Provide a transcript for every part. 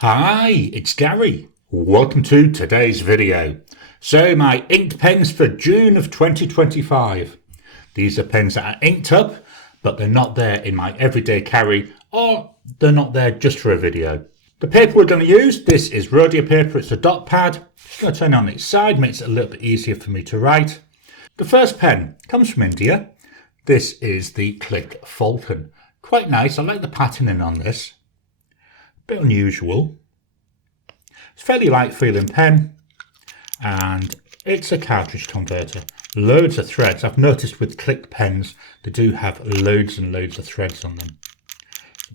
Hi, it's Gary. Welcome to today's video. So my inked pens for June of 2025. These are pens that are inked up, but they're not there in my everyday carry, or they're not there just for a video. The paper we're going to use, this is Rhodia paper, it's a dot pad. Just going to turn it on its side, makes it a little bit easier for me to write. The first pen comes from India. This is the Click Falcon. Quite nice, I like the patterning on this. Bit unusual. It's a fairly light feeling pen and it's a cartridge converter. Loads of threads. I've noticed with Click pens they do have loads and loads of threads on them.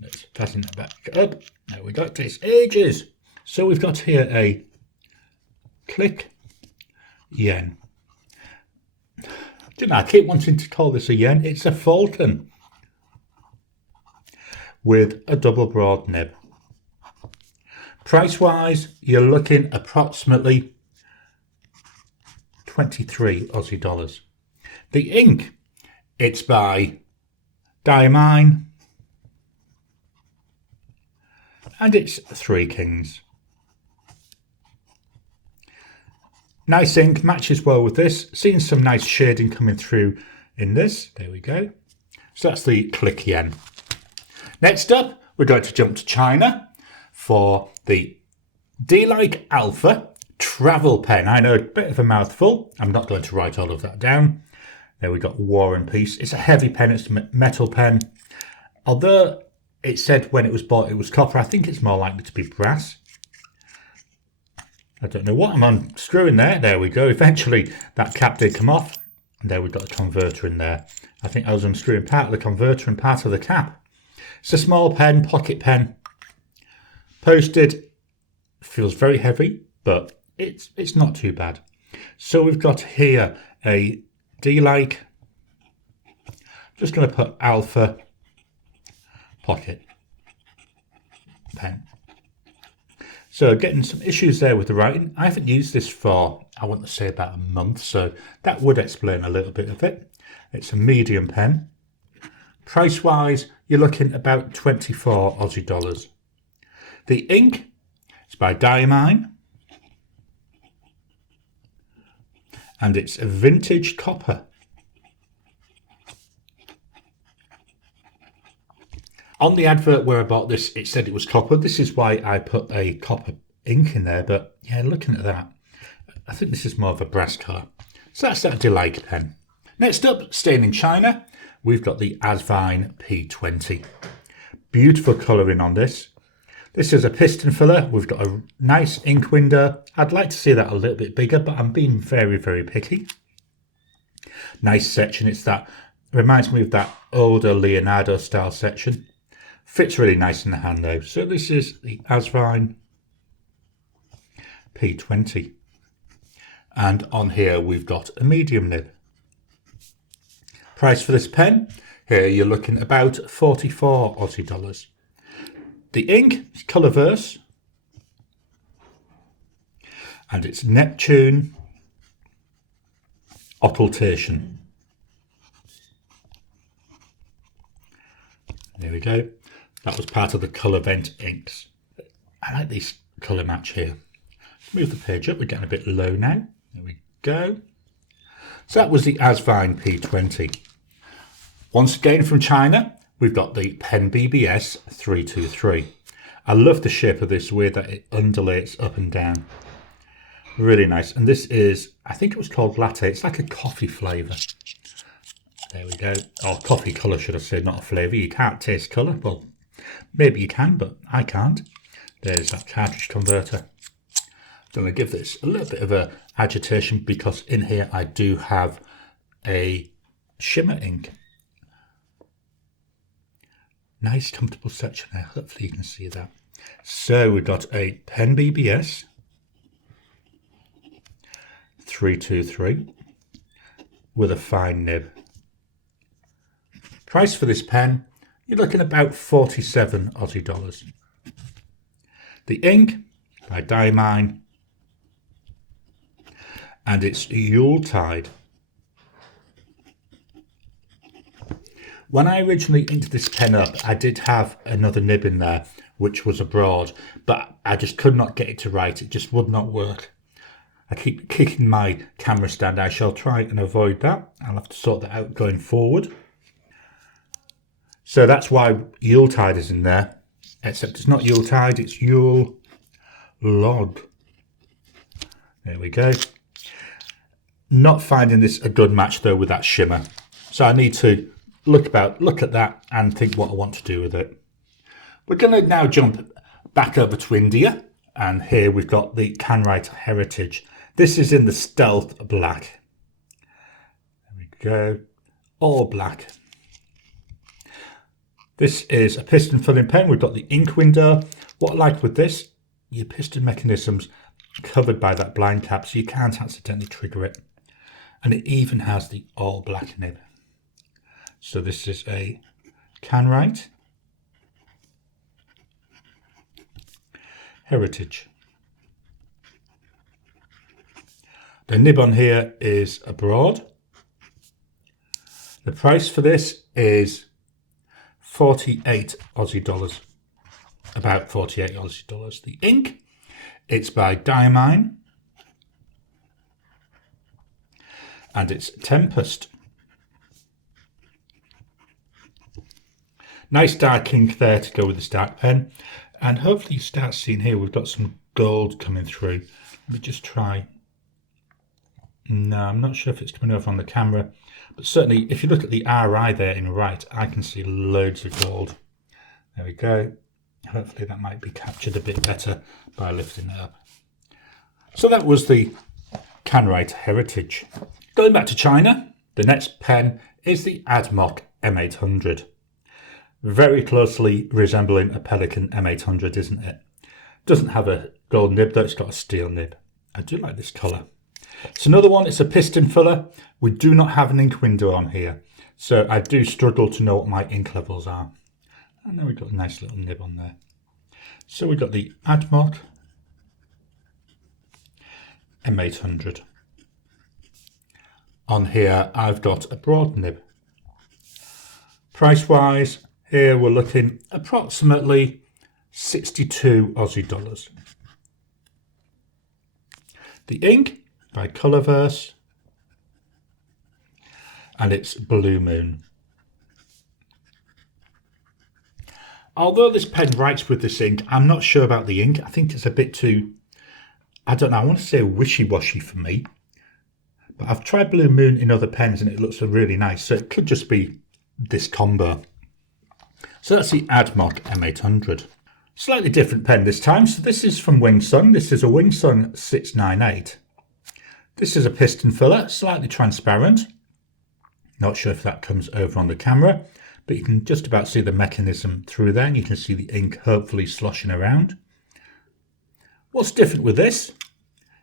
Let's fasten that back up. There we go. It takes ages. So we've got here a Click yen. I keep wanting to call this a yen. It's a Falcon with a double broad nib. Price wise, you're looking approximately 23 Aussie dollars. The ink, it's by Diamine and it's Three Kings. Nice ink, matches well with this. Seeing some nice shading coming through in this. There we go. So that's the Click yen. Next up, we're going to jump to China for the D-Like Alpha travel pen. I know, a bit of a mouthful. I'm not going to write all of that down. There we got War and Peace. It's a heavy pen. It's a metal pen. Although it said when it was bought it was copper, I think it's more likely to be brass. I don't know what I'm unscrewing there. There we go. Eventually that cap did come off. And there we've got a converter in there. I think I was unscrewing part of the converter and part of the cap. It's a small pen, pocket pen. Posted, feels very heavy, but it's not too bad. So we've got here a D-Like, just going to put Alpha pocket pen. So getting some issues there with the writing. I haven't used this for, I want to say about a month, so that would explain a little bit of it. It's a medium pen. Price wise, you're looking about 24 Aussie dollars. The ink is by Diamine and it's a vintage copper. On the advert where I bought this, it said it was copper. This is why I put a copper ink in there, but yeah, looking at that, I think this is more of a brass colour. So that's that D-Like pen. Next up, staying in China, we've got the Asvine P20. Beautiful colouring on this. This is a piston filler. We've got a nice ink window. I'd like to see that a little bit bigger, but I'm being very, very picky. Nice section. It's that, reminds me of that older Leonardo style section. Fits really nice in the hand though. So this is the Asvine P20. And on here we've got a medium nib. Price for this pen, here you're looking at about 44 Aussie dollars. The ink is Colourverse and it's Neptune Occultation. There we go. That was part of the Colour Vent inks. I like these colour match here. Let's move the page up. We're getting a bit low now. There we go. So that was the Asvine P20. Once again from China, we've got the Pen BBS 323. I love the shape of this, way that it undulates up and down. Really nice. And this is, I think it was called Latte. It's like a coffee flavour. There we go. Or coffee colour, should I say, not a flavour. You can't taste colour. Well, maybe you can, but I can't. There's that cartridge converter. I'm going to give this a little bit of a agitation because in here I do have a shimmer ink. Nice comfortable section there. Hopefully you can see that. So we've got a Pen BBS 323 with a fine nib. Price for this pen, you're looking about 47 Aussie dollars. The ink by Diamine and it's Yuletide. When I originally inked this pen up, I did have another nib in there which was abroad, but I just could not get it to write. It just would not work. I keep kicking my camera stand. I shall try and avoid that. I'll have to sort that out going forward. So that's why Yuletide is in there, except it's not Yuletide, it's Yule Log. There we go. Not finding this a good match though with that shimmer. So I need to look at that and think what I want to do with it. We're going to now jump back over to India, and here we've got the Canwright Heritage. This is in the Stealth Black. There we go. All black. This is a piston filling pen. We've got the ink window. What I like with this, your piston mechanism's covered by that blind cap, so you can't accidentally trigger it. And it even has the all black nib. So this is a Canwright Heritage. The nib on here is abroad. The price for this is 48 Aussie dollars. About 48 Aussie dollars. The ink, it's by Diamine. And it's Tempest. Nice dark ink there to go with this dark pen. And hopefully you start seeing here, we've got some gold coming through. Let me just try. No, I'm not sure if it's coming over on the camera. But certainly, if you look at the RI there in right, I can see loads of gold. There we go. Hopefully that might be captured a bit better by lifting it up. So that was the Canwright Heritage. Going back to China, the next pen is the Admok M800. Very closely resembling a Pelican M800, isn't it? Doesn't have a gold nib though, it's got a steel nib. I do like this colour. It's another one, it's a piston filler. We do not have an ink window on here, so I do struggle to know what my ink levels are. And then we've got a nice little nib on there. So we've got the Admok M800. On here I've got a broad nib. Price wise, here we're looking approximately 62 Aussie dollars. The ink by Colourverse, and it's Blue Moon. Although this pen writes with this ink, I'm not sure about the ink. I think it's a bit too, I don't know, I want to say wishy-washy for me. But I've tried Blue Moon in other pens and it looks really nice, so it could just be this combo. So that's the Admok M800. Slightly different pen this time. So this is from Wing Sun. This is a Wing Sun 698. This is a piston filler, slightly transparent. Not sure if that comes over on the camera, but you can just about see the mechanism through there, and you can see the ink hopefully sloshing around. What's different with this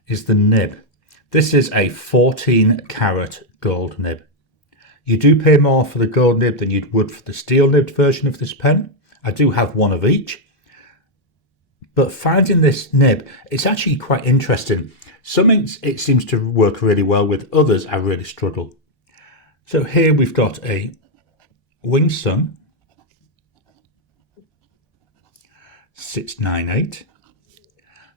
is the nib. This is a 14 karat gold nib. You do pay more for the gold nib than you would for the steel nibbed version of this pen. I do have one of each. But finding this nib, it's actually quite interesting. Some inks it seems to work really well with, others I really struggle. So here we've got a Wing Sun 698.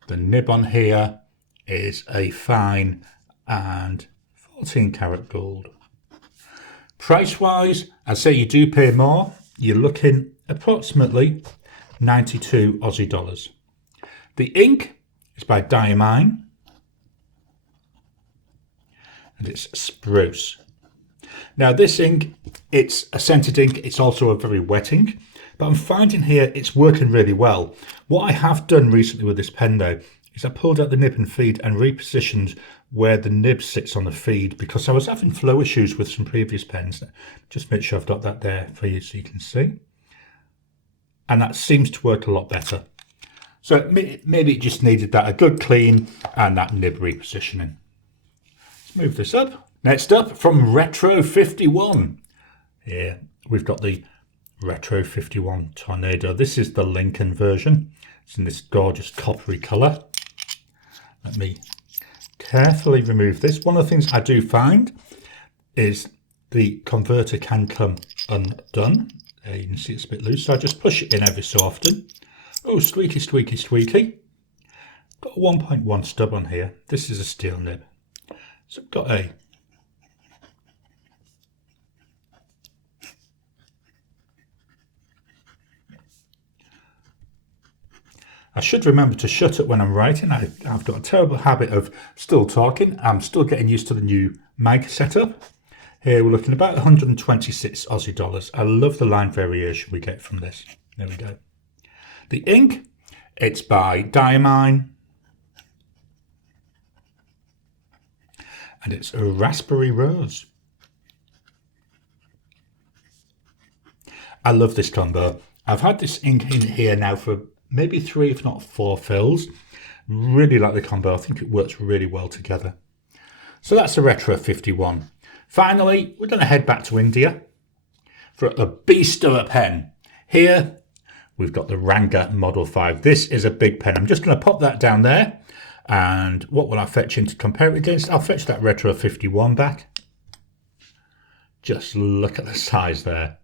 The nib on here is a fine and 14 karat gold. Price wise, I'd say you do pay more. You're looking approximately 92 Aussie dollars. The ink is by Diamine and it's Spruce. Now this ink, it's a scented ink, it's also a very wet ink, but I'm finding here it's working really well. What I have done recently with this pen though, is I pulled out the nib and feed and repositioned where the nib sits on the feed, because I was having flow issues with some previous pens. Just make sure I've got that there for you so you can see. And that seems to work a lot better. So maybe it just needed that, a good clean and that nib repositioning. Let's move this up. Next up, from Retro 51. Here we've got the Retro 51 Tornado. This is the Lincoln version. It's in this gorgeous coppery colour. Let me carefully remove this. One of the things I do find is the converter can come undone. You can see it's a bit loose, so I just push it in every so often. Oh, squeaky, squeaky, squeaky. Got a 1.1 stub on here. This is a steel nib. So I've got a I should remember to shut it when I'm writing. I've got a terrible habit of still talking. I'm still getting used to the new mic setup. Here we're looking at about 126 Aussie dollars. I love the line variation we get from this. There we go. The ink, it's by Diamine. And it's a raspberry rose. I love this combo. I've had this ink in here now for maybe 3, if not 4 fills. Really like the combo. I think it works really well together. So that's a Retro 51. Finally, we're going to head back to India for a beast of a pen. Here, we've got the Ranga Model 5. This is a big pen. I'm just going to pop that down there. And what will I fetch in to compare it against? I'll fetch that Retro 51 back. Just look at the size there.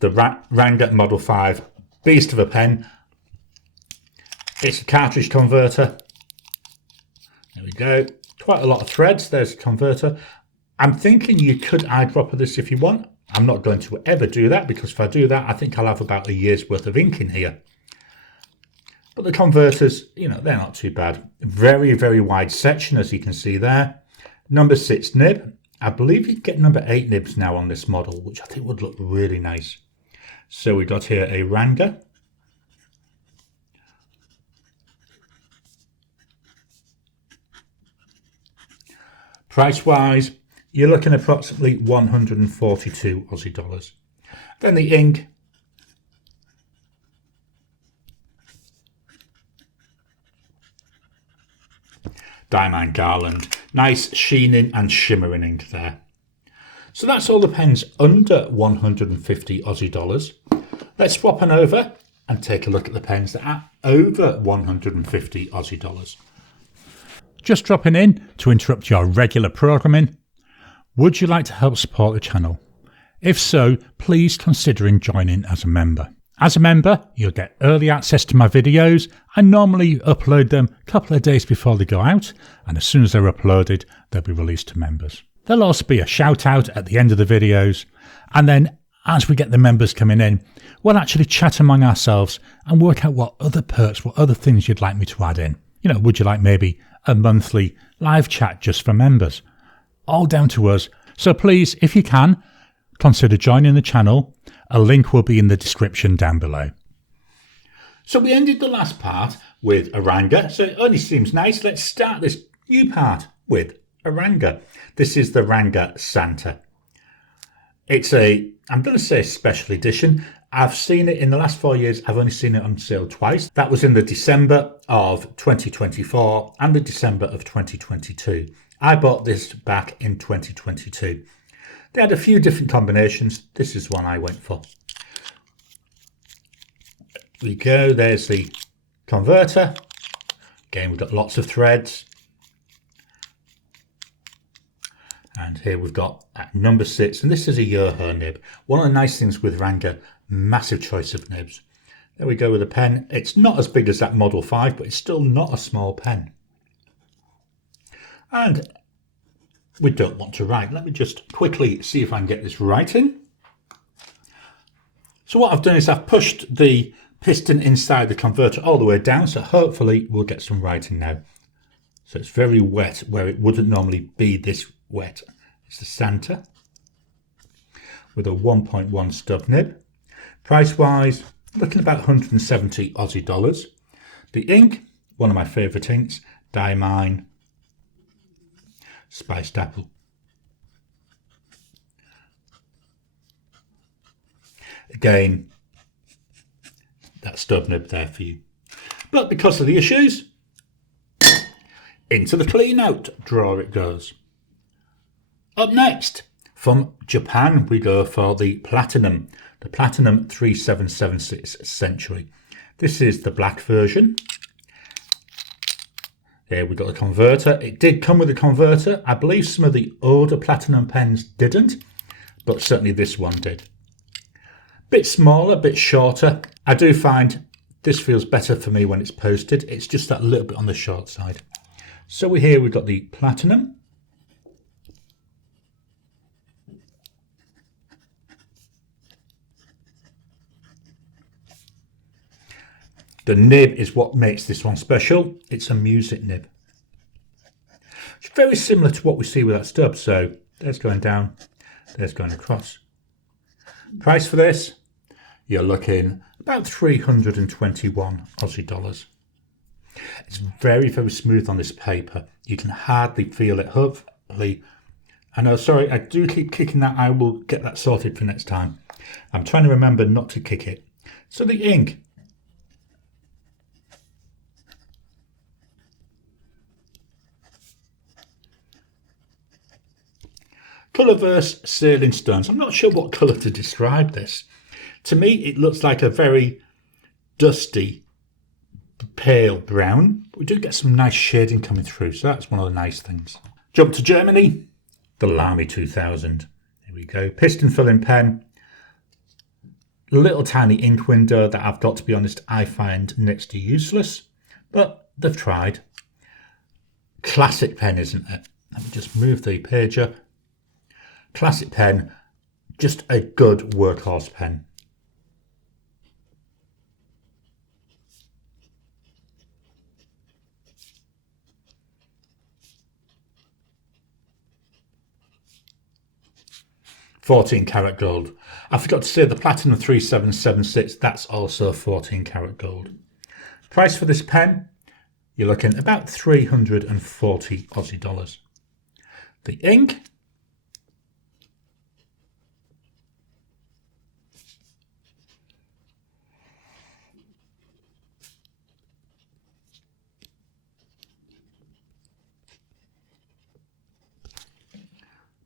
The Ranga Model 5, beast of a pen. It's a cartridge converter. There we go. Quite a lot of threads. There's a converter. I'm thinking you could eyedropper this if you want. I'm not going to ever do that, because if I do that, I think I'll have about a year's worth of ink in here. But the converters, you know, they're not too bad. Very, very wide section, as you can see there. Number 6 nib. I believe you can get number 8 nibs now on this model, which I think would look really nice. So we got here a Ranga. Price-wise, you're looking at approximately 142 Aussie dollars. Then the ink. Diamine Garland. Nice sheening and shimmering ink there. So that's all the pens under 150 Aussie dollars. Let's swap on over and take a look at the pens that are over 150 Aussie dollars. Just dropping in to interrupt your regular programming. Would you like to help support the channel? If so, please consider joining as a member. As a member, you'll get early access to my videos. I normally upload them a couple of days before they go out, and as soon as they're uploaded, they'll be released to members. There'll also be a shout out at the end of the videos, and then as we get the members coming in, we'll actually chat among ourselves and work out what other perks, what other things you'd like me to add in. You know, would you like maybe a monthly live chat just for members? All down to us. So please, if you can, consider joining the channel. A link will be in the description down below. So we ended the last part with a Ranga, so it only seems nice. Let's start this new part with a Ranga. This is the Ranga Santa. It's I'm going to say special edition. I've seen it in the last 4 years. I've only seen it on sale twice. That was in the December of 2024 and the December of 2022. I bought this back in 2022. They had a few different combinations. This is one I went for. There we go. There's the converter. Again, we've got lots of threads. And here we've got at number 6, and this is a Yoho nib. One of the nice things with Ranga, massive choice of nibs. There we go with a pen. It's not as big as that Model 5, but it's still not a small pen. And we don't want to write. Let me just quickly see if I can get this writing. So what I've done is I've pushed the piston inside the converter all the way down, so hopefully we'll get some writing now. So it's very wet where it wouldn't normally be this wet. It's the Santa with a 1.1 stub nib. Price wise, looking about 170 Aussie dollars. The ink, one of my favourite inks, Diamine Spiced Apple. Again, that stub nib there for you. But because of the issues, into the clean out drawer it goes. Up next, from Japan, we go for the Platinum 3776 Century. This is the black version. Here we've got the converter. It did come with a converter. I believe some of the older Platinum pens didn't, but certainly this one did. Bit smaller, bit shorter. I do find This feels better for me when it's posted. It's just that little bit on the short side. So we've got the platinum. The nib is what makes this one special. It's a music nib. It's very similar to what we see with that stub. So there's going down, there's going across. Price for this, you're looking about 321 Aussie dollars. It's very, very smooth on this paper. You can hardly feel it. Hopefully, I know, sorry, I do keep kicking that. I will get that sorted for next time. I'm trying to remember not to kick it. So the ink. Colourverse Sailing Stones. I'm not sure what colour to describe this. To me, it looks like a very dusty, pale brown. We do get some nice shading coming through, so that's one of the nice things. Jump to Germany, the Lamy 2000. Here we go. Piston filling pen. Little tiny ink window that I've got to be honest, I find next to useless, but they've tried. Classic pen, isn't it? Let me just move the page up. Classic pen, just a good workhorse pen. $14 gold. I forgot to say the Platinum 3776, that's also 14 gold. Price for this pen, you're looking at about 340 Aussie dollars. The ink,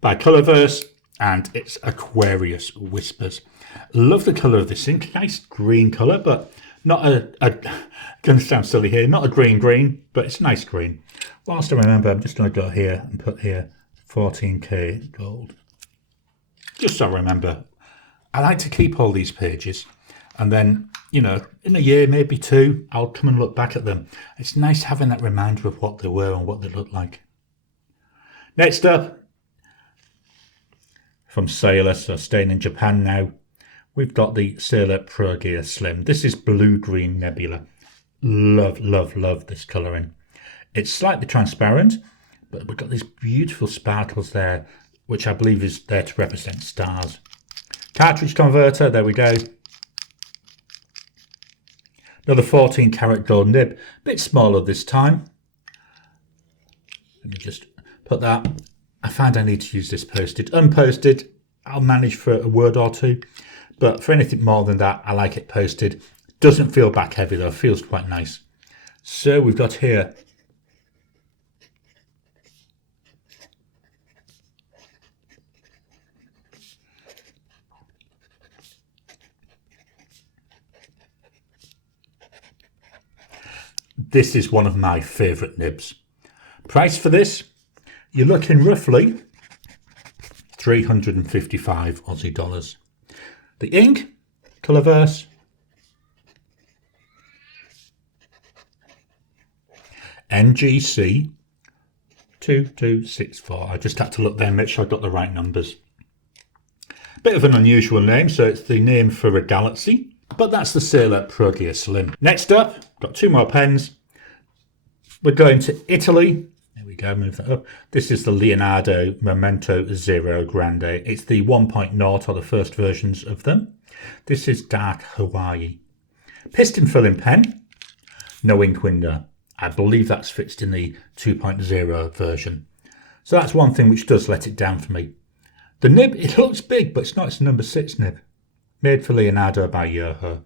by Colourverse, and it's Aquarius Whispers. Love the colour of this ink. Nice green colour, but not going to sound silly here, not a green, but it's a nice green. Whilst I remember, I'm just going to go here and put here 14k gold. Just so I remember. I like to keep all these pages, and then, you know, in a year, maybe two, I'll come and look back at them. It's nice having that reminder of what they were and what they looked like. Next up, from Sailor, so staying in Japan now, we've got the Sailor Pro Gear Slim. This is blue-green nebula. Love, love, love this colouring. It's slightly transparent, but we've got these beautiful sparkles there, which I believe is there to represent stars. Cartridge converter, there we go. Another 14 gold nib, a bit smaller this time. Let me just put that. I find I need to use this posted. Unposted, I'll manage for a word or two. But for anything more than that, I like it posted. Doesn't feel back heavy though, feels quite nice. So we've got here this is one of my favourite nibs. Price for this, you're looking roughly 355 Aussie dollars. The ink, Colourverse, NGC 2264. I just had to look there and make sure I got the right numbers. Bit of an unusual name, so it's the name for a galaxy, but that's the Sailor Pro Gear Slim. Next up, got two more pens. We're going to Italy. There we go, move that up. This is the Leonardo Momento Zero Grande. It's the 1.0 or the first versions of them. This is Dark Hawaii. Piston filling pen, no ink window. I believe that's fixed in the 2.0 version. So that's one thing which does let it down for me. The nib, it looks big, but it's not. It's a number 6 nib. Made for Leonardo by Yoho.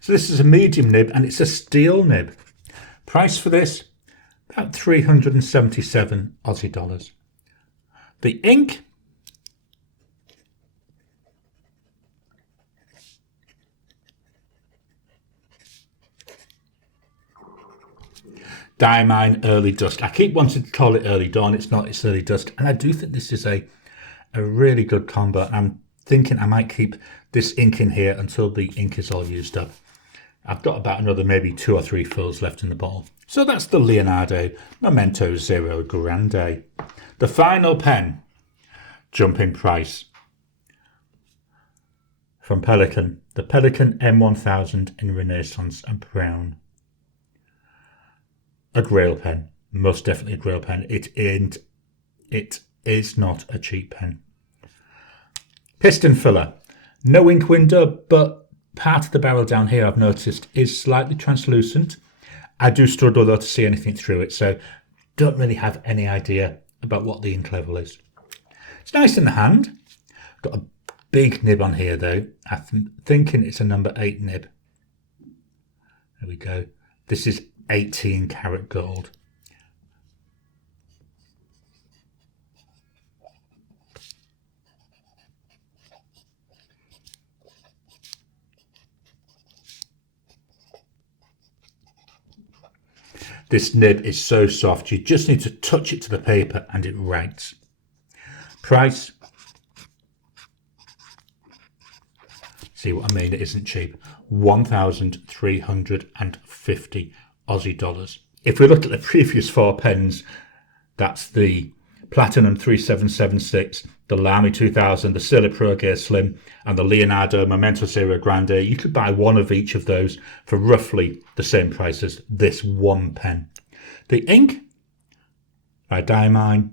So this is a medium nib and it's a steel nib. Price for this, about 377 Aussie dollars. The ink, Diamine Early Dusk. I keep wanting to call it Early Dawn. It's not, it's Early Dusk. And I do think this is a really good combo. I'm thinking I might keep this ink in here until the ink is all used up. I've got about another maybe 2 or 3 fills left in the bottle. So that's the Leonardo Memento Zero Grande. The final pen, jump in price, from Pelican. The Pelican M1000 in Renaissance and Brown. A grail pen, most definitely a grail pen. It is not a cheap pen. Piston filler, no ink window, but part of the barrel down here I've noticed is slightly translucent. I do struggle though to see anything through it, so don't really have any idea about what the ink level is. It's nice in the hand. Got a big nib on here though. I'm thinking it's a number 8 nib. There we go. This is 18 karat gold. This nib is so soft, you just need to touch it to the paper and it writes. Price, see what I mean, it isn't cheap, 1,350 Aussie dollars. If we look at the previous 4 pens, that's the Platinum 3776, the Lamy 2000, the Silla Pro Gear Slim, and the Leonardo Memento Zero Grande. You could buy one of each of those for roughly the same price as this one pen. The ink by Diamine,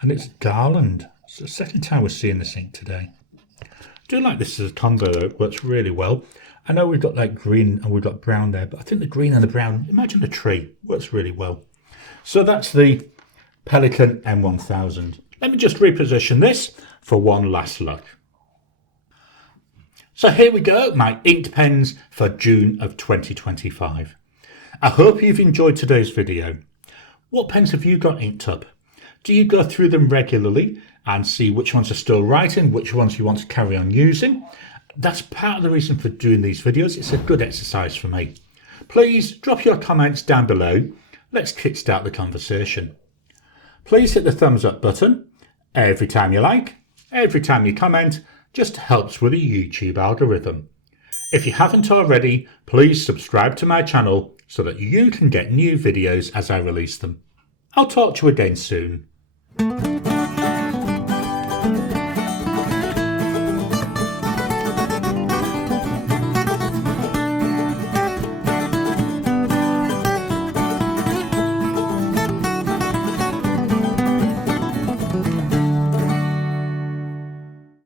and it's Garland. It's the second time we're seeing this ink today. I do like this as a combo though, it works really well. I know we've got like green and we've got brown there, but I think the green and the brown, imagine a tree, works really well. So that's the Pelican M1000. Let me just reposition this for one last look. So here we go, my inked pens for June of 2025. I hope you've enjoyed today's video. What pens have you got inked up? Do you go through them regularly and see which ones are still writing, which ones you want to carry on using? That's part of the reason for doing these videos. It's a good exercise for me. Please drop your comments down below. Let's kickstart the conversation. Please hit the thumbs up button every time you like, every time you comment, just helps with the YouTube algorithm. If you haven't already, please subscribe to my channel so that you can get new videos as I release them. I'll talk to you again soon.